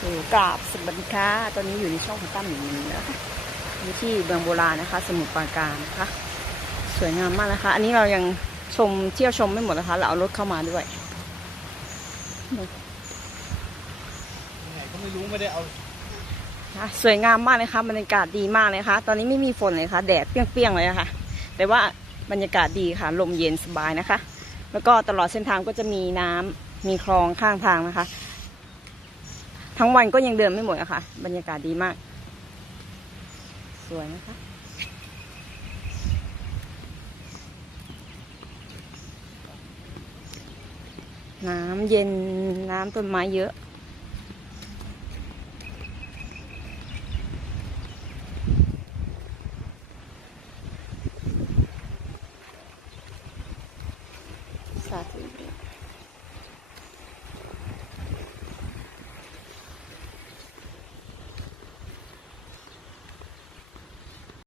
อยู่กราบสวัสดีค่ะตอนนี้อยู่ในช่องของตั้มหนึ่งนะคะอยู่ที่เมืองโบราณนะคะ สมุทรปราการนะคะ สวยงามมากนะคะ อันนี้เรายังชมเที่ยวชมไม่หมดนะคะ เราเอารถเข้ามาด้วยไหนก็ไม่รู้ไม่ได้เอานะสวยงามมากเลยค่ะบรรยากาศดีมากเลยค่ะ ตอนนี้ไม่มีฝนเลยค่ะ แดดเปรี้ยงๆเลยค่ะ แต่ว่าบรรยากาศดีค่ะ ลมเย็นสบายนะคะ แล้วก็ตลอดเส้นทางก็จะมีน้ำมีคลองข้างทางนะคะ ทั้งวันก็ยังเดินไม่หมดอะค่ะ บรรยากาศดีมาก สวยนะคะน้ำเย็นน้ำต้นไม้เยอะ สาธุ